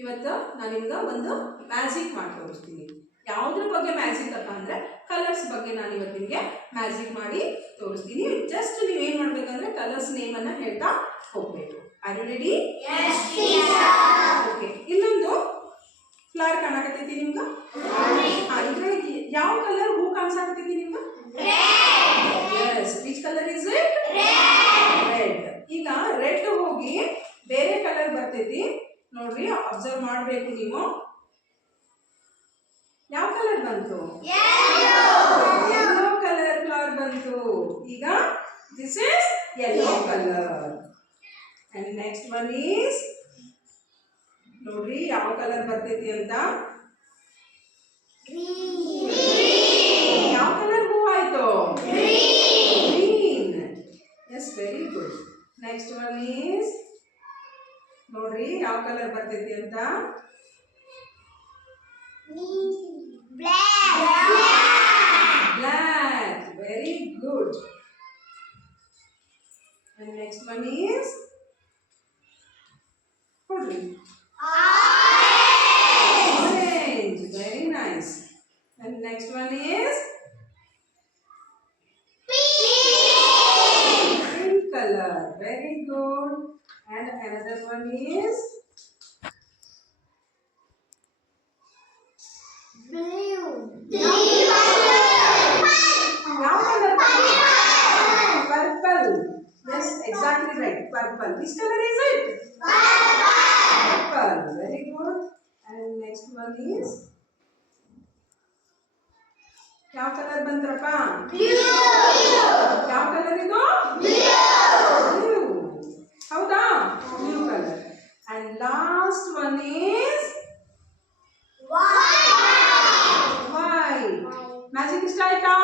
ಇವತ್ತು ನಾನು ನಿಮ್ಗೆ ಒಂದು ಮ್ಯಾಜಿಕ್ ಮಾಡಿ ತೋರಿಸ್ತೀನಿ. ಯಾವುದ್ರ ಬಗ್ಗೆ ಮ್ಯಾಜಿಕ್ ಅಪ್ಪ ಅಂದರೆ ಕಲರ್ಸ್ ಬಗ್ಗೆ ನಾನು ಇವತ್ತು ನಿಮಗೆ ಮ್ಯಾಜಿಕ್ ಮಾಡಿ ತೋರಿಸ್ತೀನಿ. ಜಸ್ಟ್ ನೀವೇನು ಮಾಡಬೇಕಂದ್ರೆ ಕಲರ್ಸ್ ನೇಮನ್ನು ಹೇಳ್ತಾ ಹೋಗಬೇಕು. Are you ready? ಓಕೆ. ಇಲ್ಲೊಂದು ಫ್ಲವರ್ ಕಾಣಕತ್ತೈತಿ ನಿಮ್ಗೆ. ಇದ್ರೊಳಗೆ ಯಾವ ಕಲರ್ ಹೂ ಕಾಣಿಸಾಕತ್ತೈತಿ ನಿಮ್ಗೆ? Yes. Which colour is it? Red. ಈಗ ರೆಡ್ ಹೋಗಿ ಬೇರೆ ಕಲರ್ ಬರ್ತೈತಿ ನೋಡ್ರಿ, ಅಬ್ಸರ್ವ್ ಮಾಡಬೇಕು ನೀವು. ಯಾವ ಕಲರ್ ಬಂತು? ಯೆಲ್ಲೋ ಕಲರ್ ಫ್ಲವರ್ ಬಂತು. ಈಗ this is yellow colour. And next one is ನೋಡ್ರಿ ಯಾವ ಕಲರ್ ಬರ್ತೈತಿ ಅಂತ. ಯಾವ ಕಲರ್ ಹೂ ಆಯ್ತು? Green. Yes, very good. Next one is ನೋಡ್ರಿ ಯಾವ ಕಲರ್ ಬರ್ತೈತಿ ಅಂತ. Black. Very good. And next one is ನೋಡ್ರಿ orange. Very nice. And next one is pink color. Very good. And another one is blue. Now color? Purple. Yes, exactly right. Purple. Which color is it? Purple. Very good. And next one is ಯಾವ colour ಬಂತ್ರಪ್ಪ? ಯಾವ colour ಇದು? Blue. ಹೌದಾ? Blue colour. And last one is white. Magic ಇಷ್ಟ ಆಯ್ತಾ?